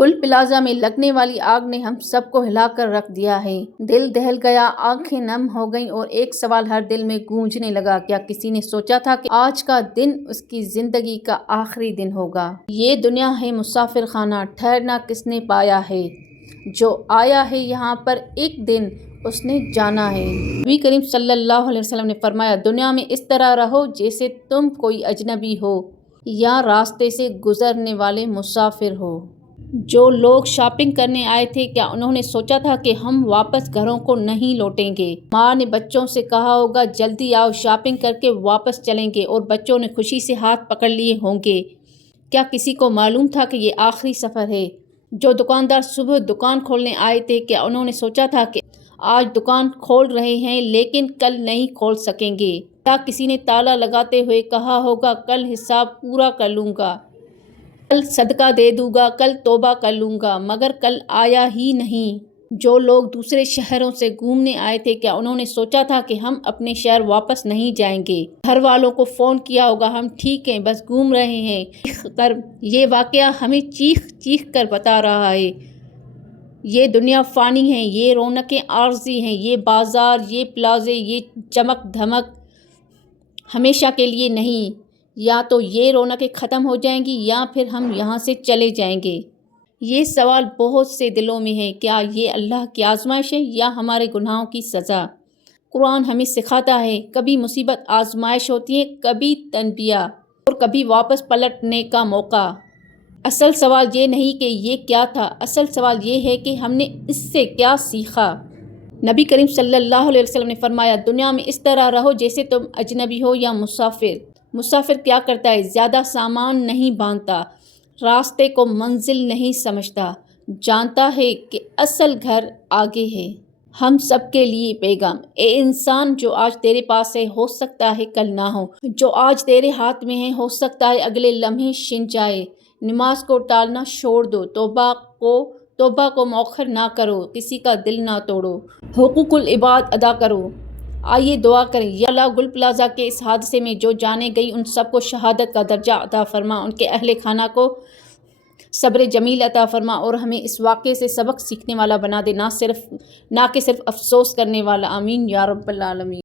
گل plaza میں لگنے والی آگ نے ہم سب کو ہلا کر رکھ دیا ہے۔ دل دہل گیا، آنکھیں نم ہو گئیں اور ایک سوال ہر دل میں گونجنے لگا، کیا کسی نے سوچا تھا کہ آج کا دن اس کی زندگی کا آخری دن ہوگا؟ یہ دنیا ہے مسافر خانہ، ٹھہرنا کس نے پایا ہے؟ جو آیا ہے یہاں پر ایک دن اس نے جانا ہے۔ نبی کریم صلی اللہ علیہ وسلم نے فرمایا، دنیا میں اس طرح رہو جیسے تم کوئی اجنبی ہو یا راستے سے گزرنے والے مسافر ہو۔ جو لوگ شاپنگ کرنے آئے تھے، کیا انہوں نے سوچا تھا کہ ہم واپس گھروں کو نہیں لوٹیں گے؟ ماں نے بچوں سے کہا ہوگا، جلدی آؤ، شاپنگ کر کے واپس چلیں گے، اور بچوں نے خوشی سے ہاتھ پکڑ لیے ہوں گے۔ کیا کسی کو معلوم تھا کہ یہ آخری سفر ہے؟ جو دکاندار صبح دکان کھولنے آئے تھے، کیا انہوں نے سوچا تھا کہ آج دکان کھول رہے ہیں لیکن کل نہیں کھول سکیں گے؟ کیا کسی نے تالا لگاتے ہوئے کہا ہوگا، کل حساب پورا کر لوں گا، کل صدقہ دے دوں گا، کل توبہ کر لوں گا، مگر کل آیا ہی نہیں؟ جو لوگ دوسرے شہروں سے گھومنے آئے تھے، کیا انہوں نے سوچا تھا کہ ہم اپنے شہر واپس نہیں جائیں گے؟ گھر والوں کو فون کیا ہوگا، ہم ٹھیک ہیں، بس گھوم رہے ہیں، چیخ کر یہ واقعہ ہمیں چیخ چیخ کر بتا رہا ہے، یہ دنیا فانی ہے، یہ رونقیں عارضی ہیں، یہ بازار، یہ پلازے، یہ چمک دھمک ہمیشہ کے لیے نہیں، یا تو یہ رونقیں ختم ہو جائیں گی یا پھر ہم یہاں سے چلے جائیں گے۔ یہ سوال بہت سے دلوں میں ہے، کیا یہ اللہ کی آزمائش ہے یا ہمارے گناہوں کی سزا؟ قرآن ہمیں سکھاتا ہے، کبھی مصیبت آزمائش ہوتی ہے، کبھی تنبیہ، اور کبھی واپس پلٹنے کا موقع۔ اصل سوال یہ نہیں کہ یہ کیا تھا، اصل سوال یہ ہے کہ ہم نے اس سے کیا سیکھا۔ نبی کریم صلی اللہ علیہ وسلم نے فرمایا، دنیا میں اس طرح رہو جیسے تم اجنبی ہو یا مسافر۔ مسافر کیا کرتا ہے؟ زیادہ سامان نہیں باندھتا، راستے کو منزل نہیں سمجھتا، جانتا ہے کہ اصل گھر آگے ہے۔ ہم سب کے لیے پیغام، اے انسان، جو آج تیرے پاس ہے ہو سکتا ہے کل نہ ہو، جو آج تیرے ہاتھ میں ہے ہو سکتا ہے اگلے لمحے چھن جائے۔ نماز کو ٹالنا چھوڑ دو، توبہ کو مؤخر نہ کرو، کسی کا دل نہ توڑو، حقوق العباد ادا کرو۔ آئیے دعا کریں، یا اللہ گل پلازا کے اس حادثے میں جو جانیں گئی ان سب کو شہادت کا درجہ عطا فرما، ان کے اہل خانہ کو صبر جمیل عطا فرما، اور ہمیں اس واقعے سے سبق سیکھنے والا بنا دے، نہ کہ صرف افسوس کرنے والا۔ آمین یا رب العالمین۔